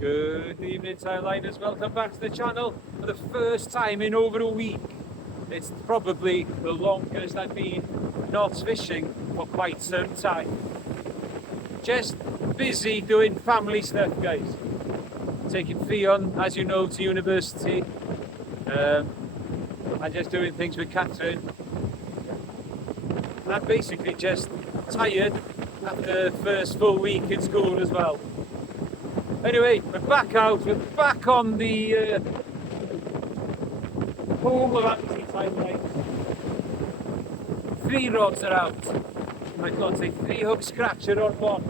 Good evening, Timeliners. Welcome back to the channel for the first time in over a week. It's probably the longest I've been not fishing for quite some time. Just busy doing family stuff, guys. Taking Fion, as you know, to university. And just doing things with Catherine. And basically just tired after the first full week in school as well. Anyway, we're back out, we're back on the home of Anglesey timeline. 3 rods are out. I've got a 3-hook scratcher on one.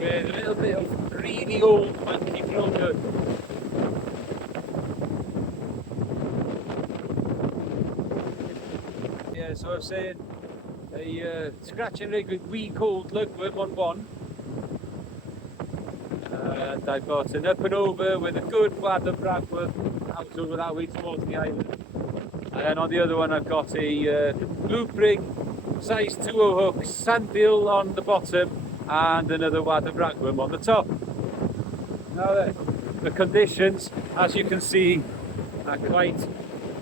With a little bit of really old manky brown hook. Yeah, so I'm saying a scratching rig with weak old lugworm on one. And I've got an up and over with a good wad of ragworm out over that way towards the island. And then on the other one I've got a loop rig, size 2 hook, sandeel on the bottom and another wad of ragworm on the top. Now then, the conditions, as you can see, are quite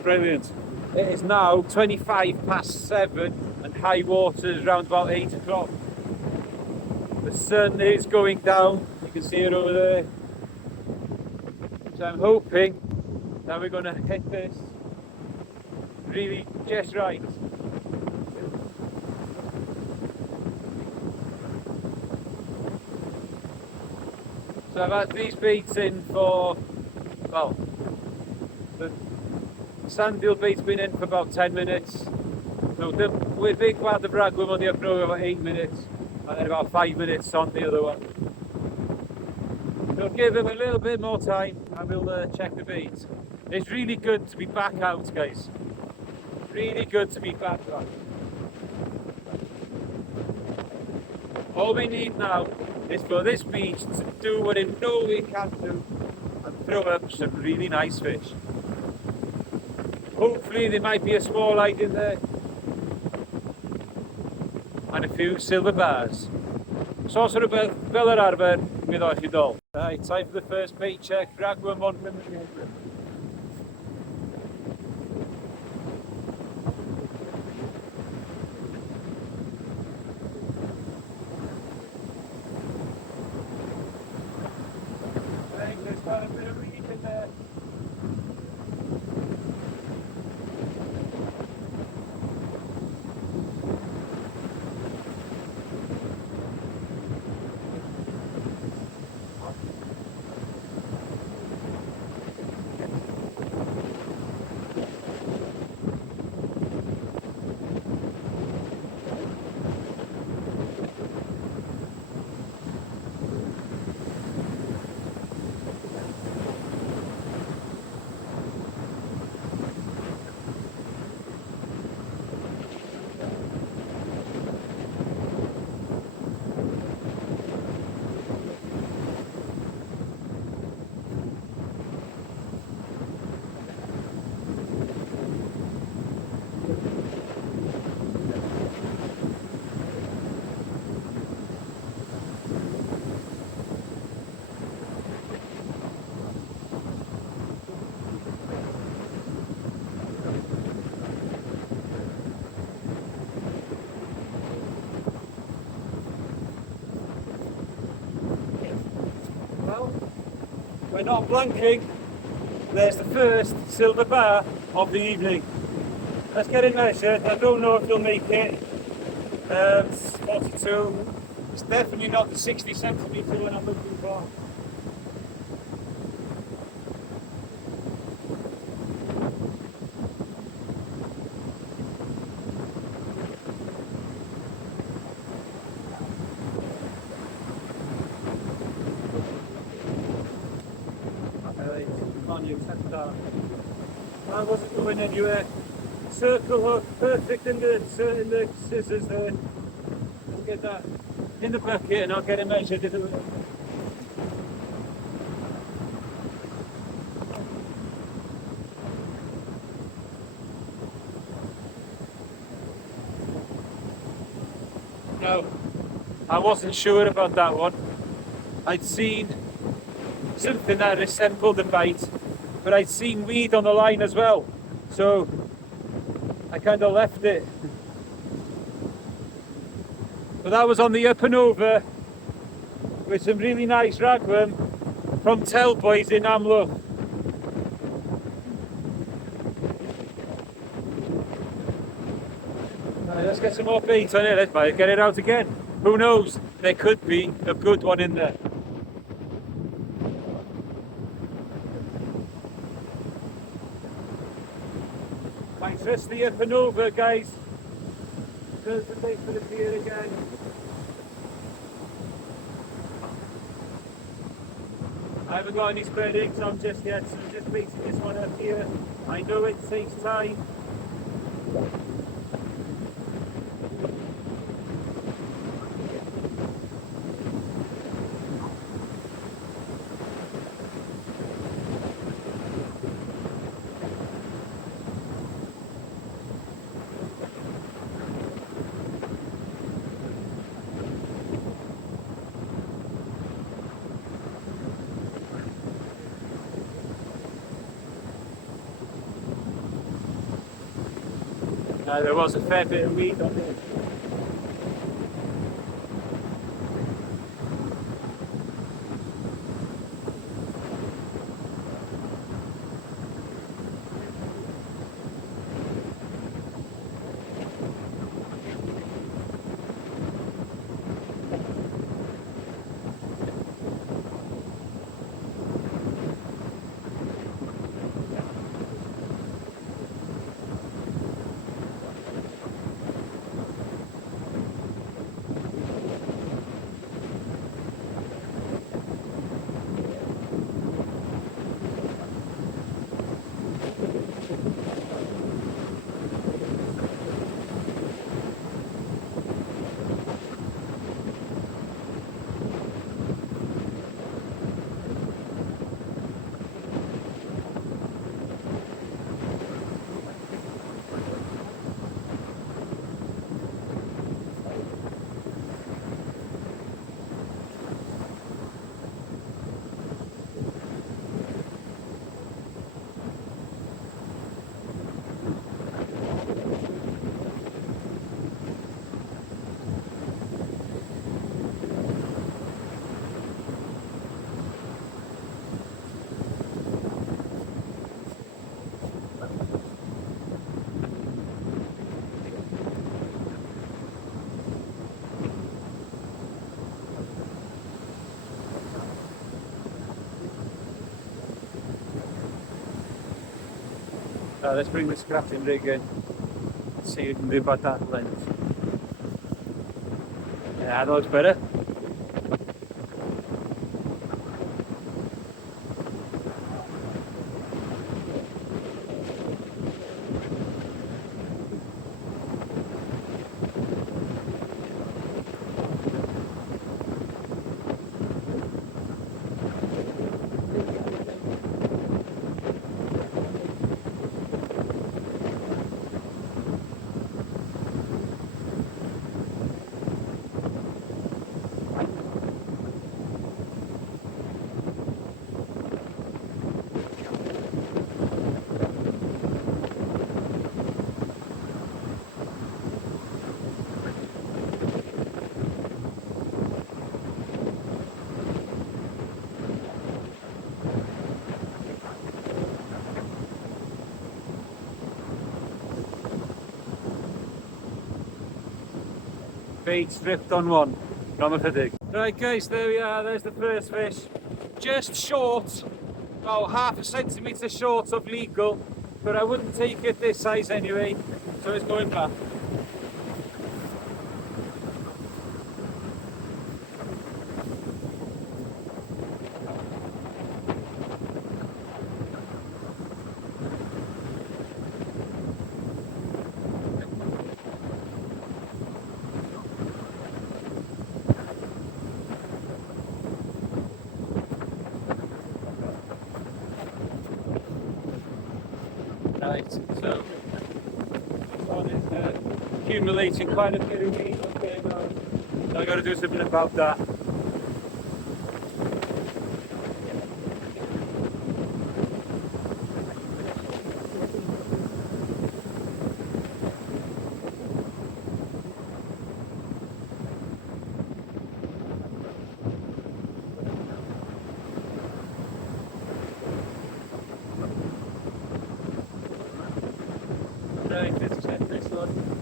brilliant. It is now 25 past 7 and high water is around about 8 o'clock. The sun is going down. You can see it over there. So I'm hoping that we're going to hit this really just right. So I've had these baits in for, well, the sandeel bait's been in for about 10 minutes. So with big wad of ragworm on the up row about 8 minutes, and then about 5 minutes on the other one. We'll give them a little bit more time and we'll check the bait. It's really good to be back out, guys. Really good to be back out. All we need now is for this beach to do what it knows it can do and throw up some really nice fish. Hopefully there might be a small light in there and a few silver bars. Sauce rhywbeth fel yr arfer, mi ddoi chi dol. Right, time for the first bait check. Ragworm on rim. There's got a bit of reef in there. We're not blanking. There's the first silver bar of the evening. Let's get it measured. I don't know if you'll make it. It's 42. It's definitely not the 60 centimetre one I'm looking for. I wasn't going anywhere. Circle hook, perfect in the scissors there. Let's get that in the bucket and I'll get it measured. No, I wasn't sure about that one. I'd seen something that resembled a bite, but I'd seen weed on the line as well, so I kind of left it. But that was on the up and over with some really nice raglan from Tell Boys in Amlwch. Right, let's get some more bait on it. Let's get it out again. Who knows? There could be a good one in there. I trust the up and over, guys. There's the bait for the pier again. I haven't got any spread eggs on just yet, so I'm just baiting this one up here. I know it takes time. There was a fair bit of weed on it. Let's bring the scrapping rig in. See if we can do about that length. Yeah, that looks better. Bait stripped on one. Ramapadig. Right guys, there we are, there's the first fish. Just short, about half a centimetre short of legal, but I wouldn't take it this size anyway, so it's going back. Right, so this one is accumulating quite a bit of weed. Okay, now I've got to do something about that. Right, let's check this one.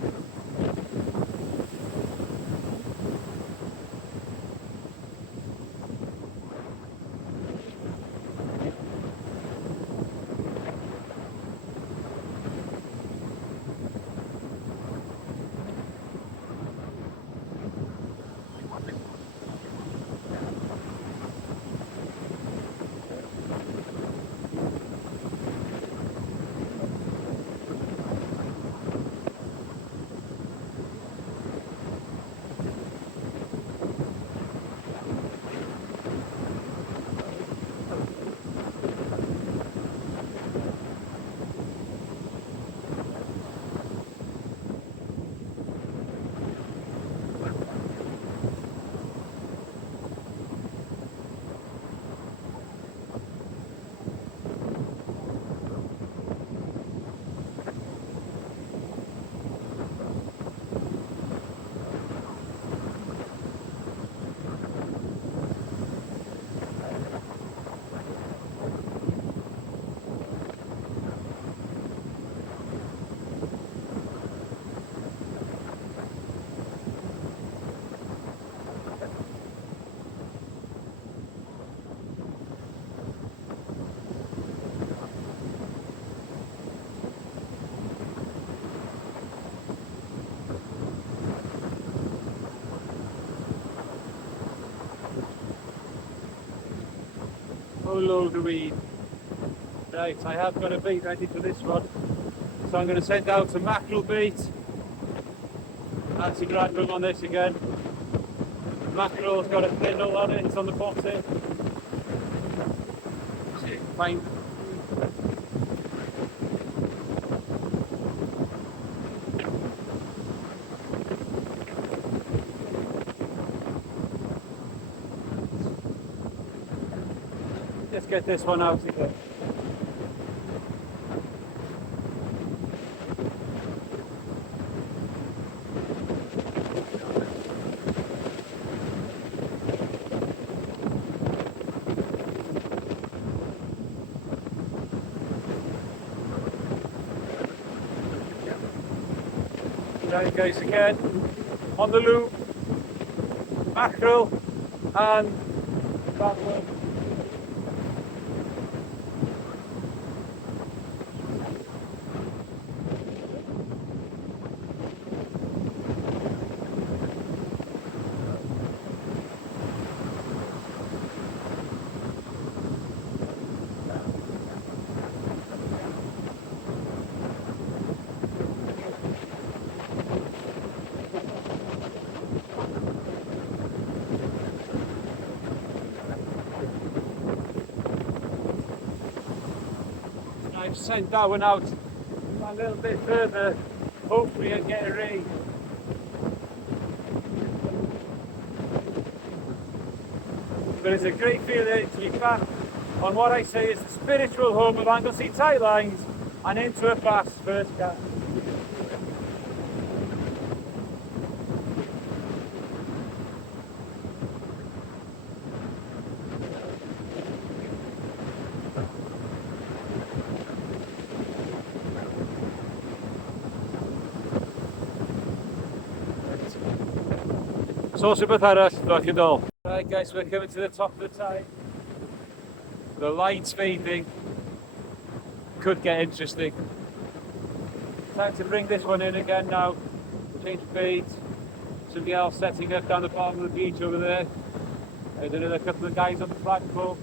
Oh load of weed. Right, I have got a bait ready for this one. So I'm going to send out some mackerel bait. Add some raglan on this again. Mackerel's got a thinner on it, it's on the bottom. Fine. Let's get this one out again. Right guys, again, on the loop, mackerel and raglan. I've sent that one out a little bit further, hopefully I'll get a ring. But it's a great feeling to be back on what I say is the spiritual home of Anglesey tight lines and into a bass first cast. So rhywbeth arall, rock and roll. Right guys, we're coming to the top of the tide. The light's fading. Could get interesting. Time to bring this one in again now. Change bait. Somebody else setting up down the bottom of the beach over there. There's another couple of guys on the flagpole.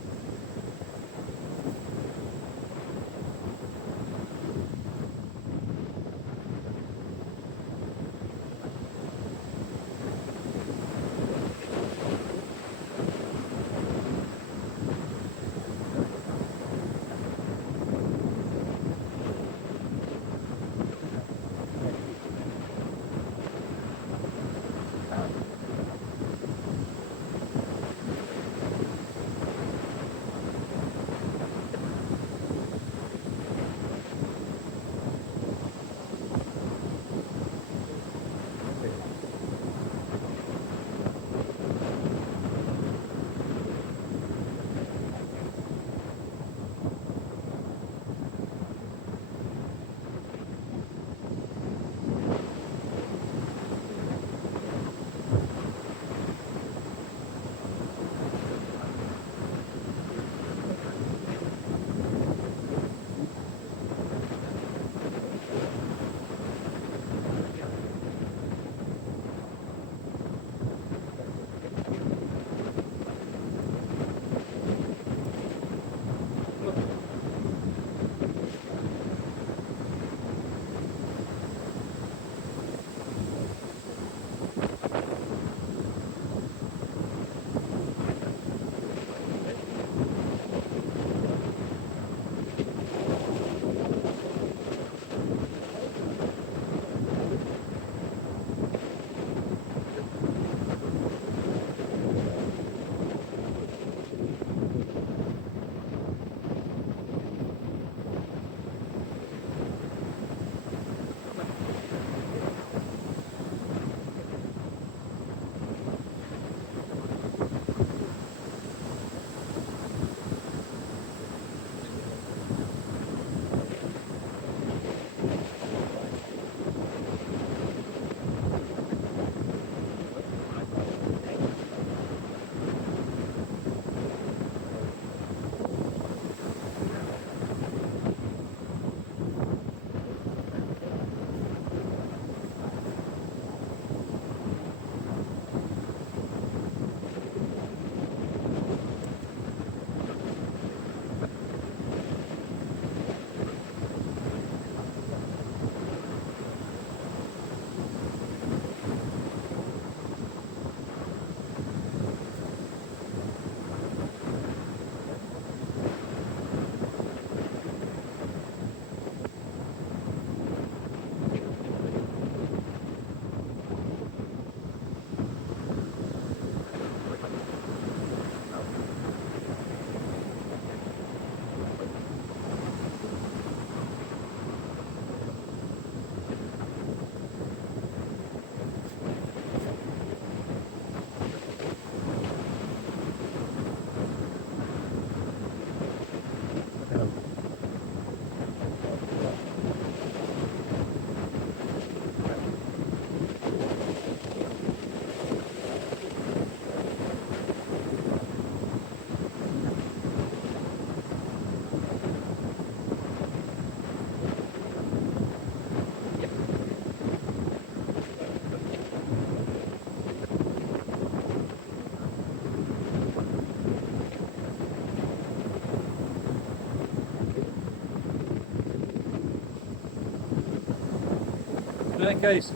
Right guys,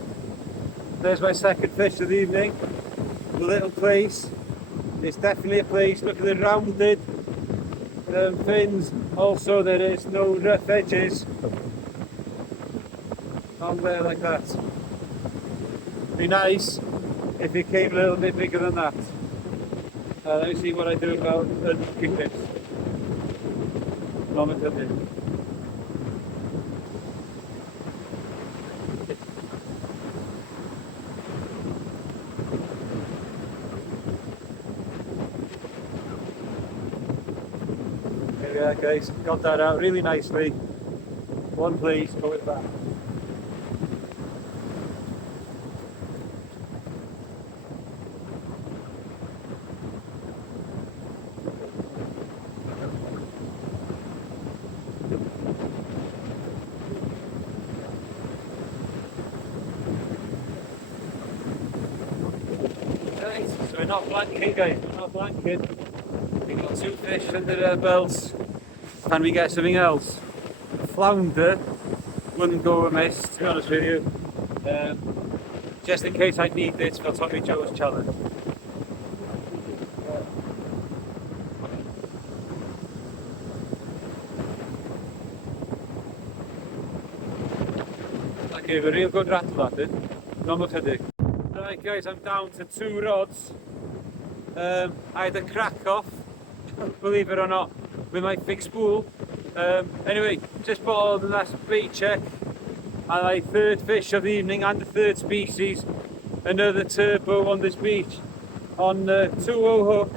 there's my second fish of the evening. The little place. It's definitely a place. Look at the rounded fins. Also there is no rough edges on there like that. Be nice if it came a little bit bigger than that. Let me see what I do about unhooking this. Moment of it. There we are guys, got that out really nicely. One please, go with that. Right, so we're not blanking guys, we're not blanking. We've got 2 fish under our belts. Can we get something else? Flounder wouldn't go amiss, to be honest with you. Just in case I need this for Tommy Joe's challenge. That gave a real good rattle that did. Not much headache. Right guys, I'm down to 2 rods. I had a crack off, believe it or not, with my fixed spool. Anyway, just put on the last bait check. And my 3rd fish of the evening and the 3rd species. Another turbo on this beach on the 2-0 hook.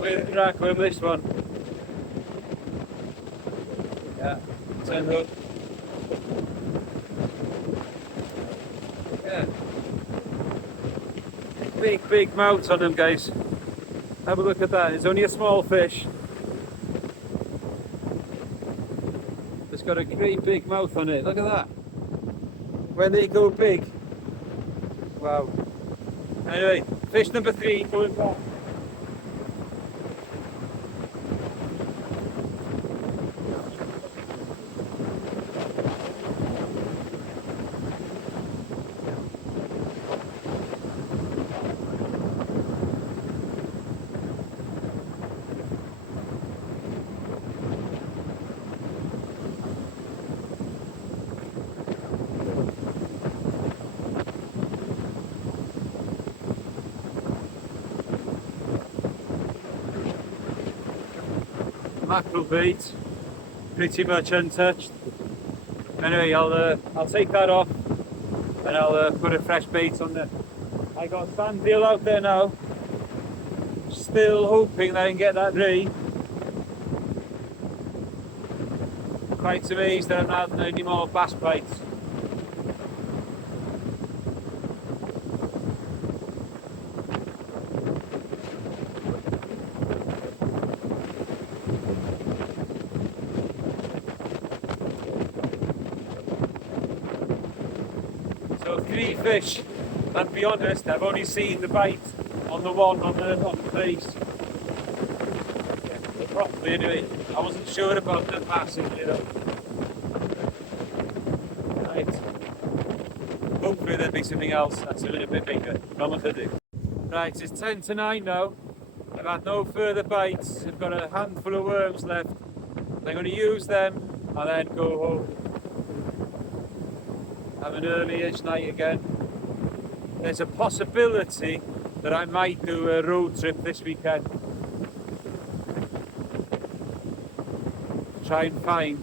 With a crack with this one. Yeah, 10 hook. Yeah. Big mouth on them guys. Have a look at that, it's only a small fish. It's got a great big mouth on it, look at that. When they go big. Wow. Anyway, fish number 3 going back. Mackerel bait, pretty much untouched. Anyway, I'll take that off and I'll put a fresh bait on there. I got sand deal out there now. Still hoping that I can get that ray. Quite amazed that I'm not having any more bass bites. So 3 fish, and to be honest, I've only seen the bite on the one on the face. Yeah, properly anyway. I wasn't sure about the passing, you know. Right. Hopefully there'll be something else that's a little bit bigger. Not much to do. Right, it's 10 to 9 now. I've had no further bites. I've got a handful of worms left. I'm going to use them and then go home. Have an early-ish night again. There's a possibility that I might do a road trip this weekend. Try and find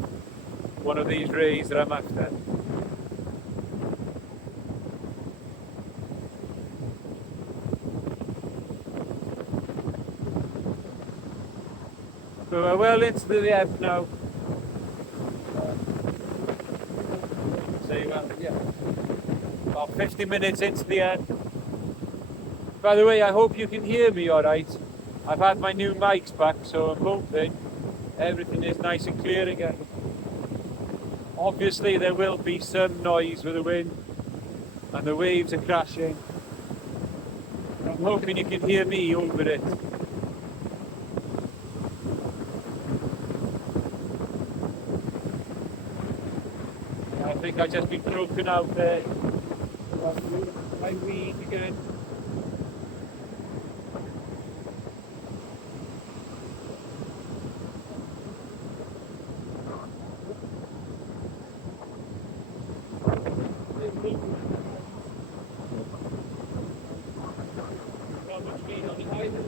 one of these rays that I'm after. So we're well into the ebb now. About 50 minutes into the end. By the way, I hope you can hear me alright. I've had my new mics back, so I'm hoping everything is nice and clear again. Obviously there will be some noise with the wind and the waves are crashing. I'm hoping you can hear me over it. think I've just been broken out there. My weed again. Not much weed on it either.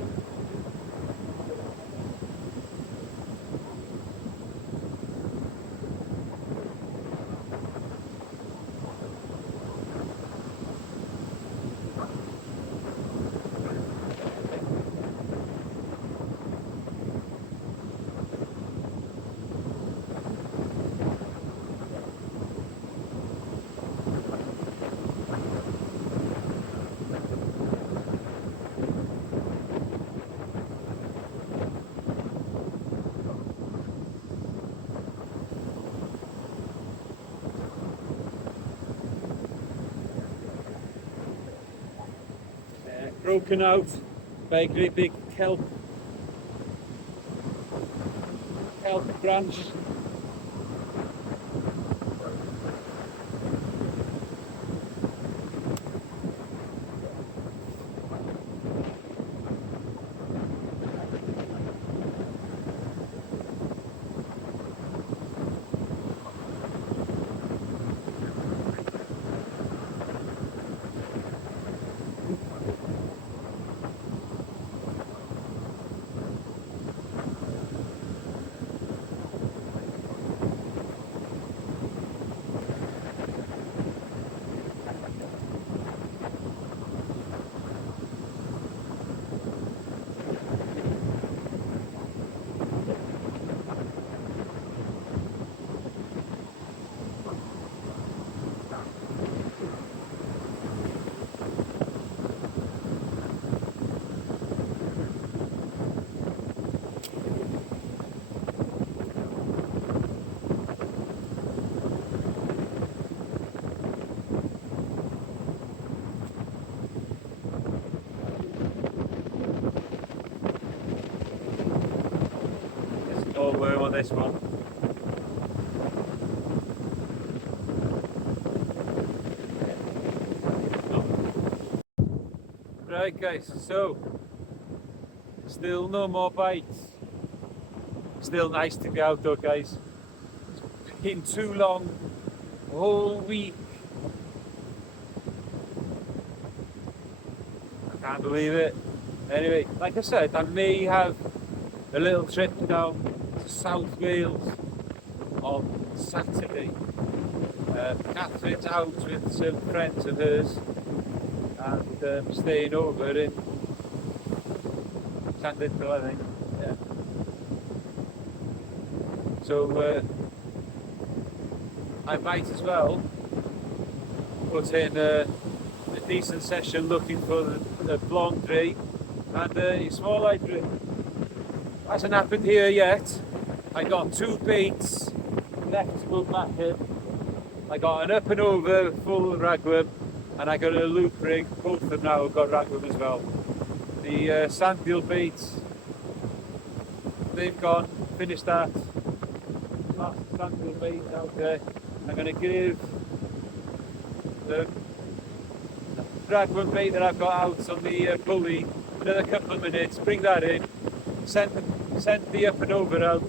Broken out by a great big kelp branch. No worm on this one. Right guys, so still no more bites. Still nice to be out though guys. It's been too long, a whole week. I can't believe it. Anyway, like I said, I may have a little trip down to South Wales on Saturday. Catherine's out with some friends of hers and staying over in Llandudno, I think. Yeah. So I might as well put in a decent session looking for the blonde dray and a small eye dray. Hasn't happened here yet. I got two baits left to go back in. I got an up and over full ragworm and I got a loop rig. Both of them now have got ragworm as well. The sandeel baits, they've gone, finished that. Last sandeel bait out there. I'm going to give the ragworm bait that I've got out on the pulley another couple of minutes, bring that in, send the up and over out.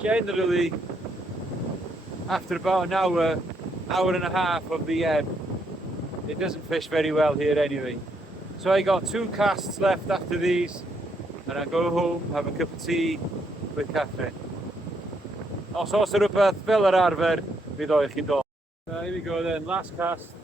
Generally, after about an hour and a half of the ebb, it doesn't fish very well here anyway. So I got two casts left after these, and I go home, have a cup of tea with Catherine. Os oes rhywbeth fel yr arfer, bydd o'i chi'n dod. So here we go then, last cast.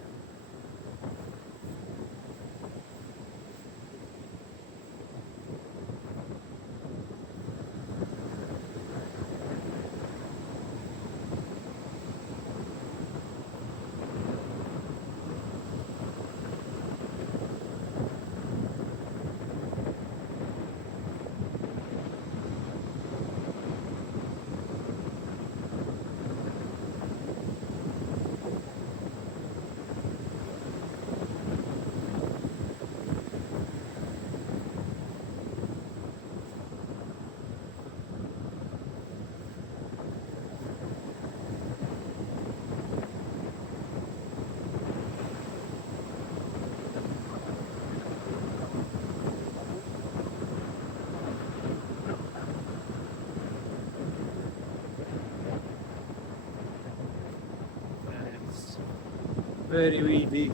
very weedy.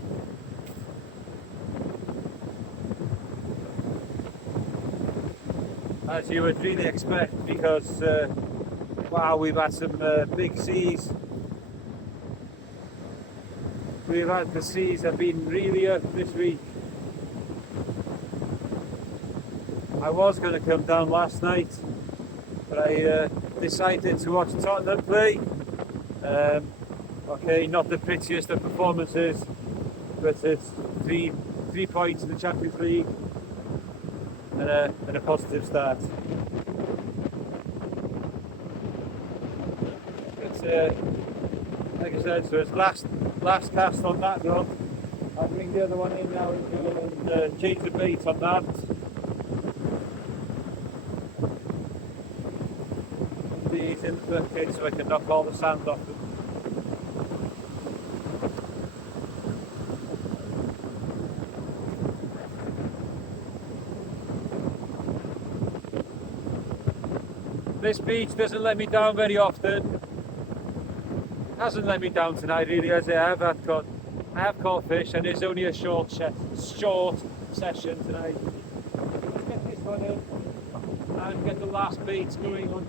As you would really expect, because wow, we've had some big seas. We've had the seas have been really up this week. I was going to come down last night, but I decided to watch Tottenham play. Okay, not the prettiest of performances, but it's three points in the Champions League and a positive start. It's like I said, so it's last cast on that rod. I'll bring the other one in now and change the bait on that. These in the bucket so I can knock all the sand off them. This beach doesn't let me down very often. Hasn't let me down tonight really, as I have caught fish, and it's only a short session tonight. Let's get this one in and get the last baits going on.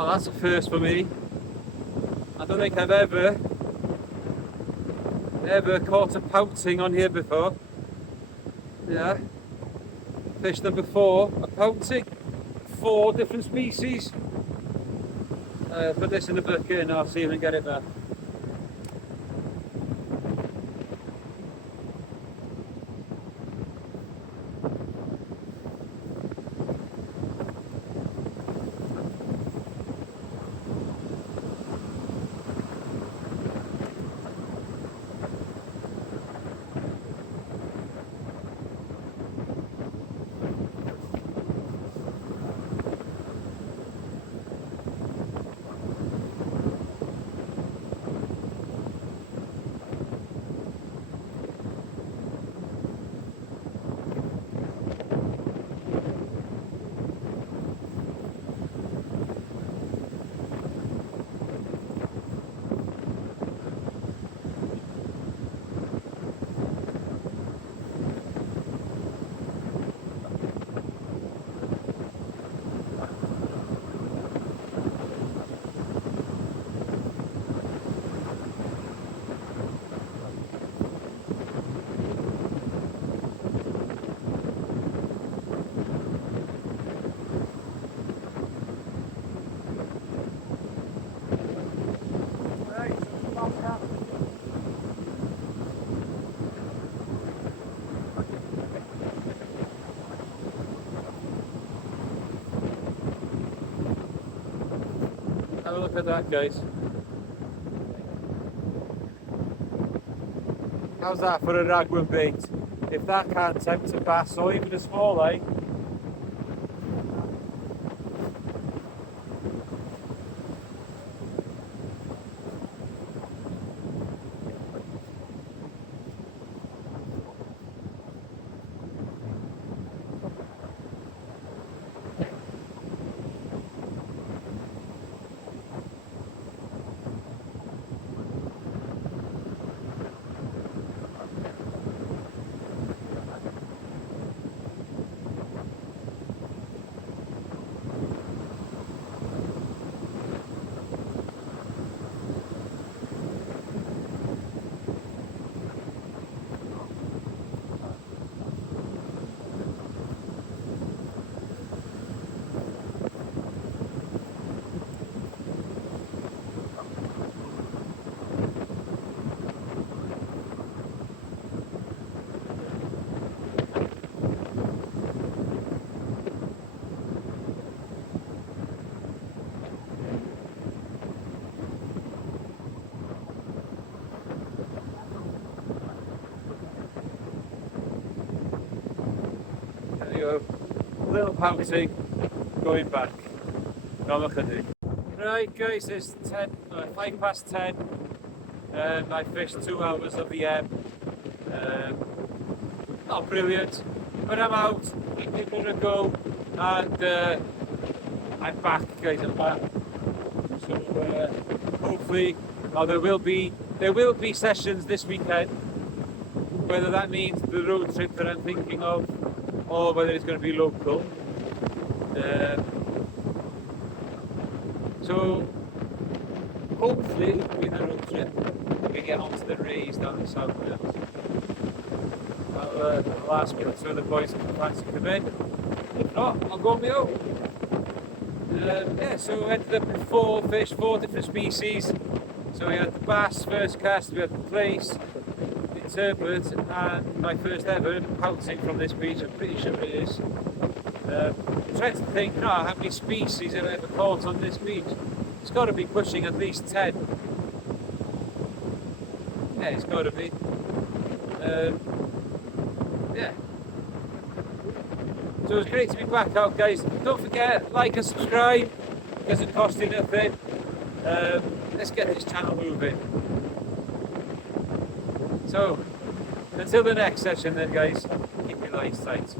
Oh, that's a first for me. I don't think I've ever caught a pouting on here before. Yeah. Fished them before, a pouting. 4 different species. Put this in the bucket and I'll see if I can get it back. a look at that, guys. How's that for a raglan bait? If that can't tempt a bass or even a small eye. There you go. A little pouncing, going back. Right guys, it's 5 past 10. I fished 2 hours of the M. Not brilliant, but I'm out. I'm giving it a go, and I'm back, guys. I'm back. So hopefully, there will be sessions this weekend. Whether that means the road trip that I'm thinking of, or whether it's going to be local. So hopefully it will be the road trip. We can get onto the rays down the South Wales. I'll ask me so the boys can fancy come in. If not, I'll go on my own. Yeah, so I ended up with 4 fish, 4 different species. So we had the bass first cast, we had the place, the turbot, and my first ever pouncing from this beach. I'm pretty sure it is. I'm trying to think now how many species have I ever caught on this beach. It's got to be pushing at least 10. Yeah, it's got to be. Yeah. So it's great to be back out, guys. Don't forget, like and subscribe. It doesn't cost you nothing. Let's get this channel moving. So, until the next session then, guys, keep your lights tight.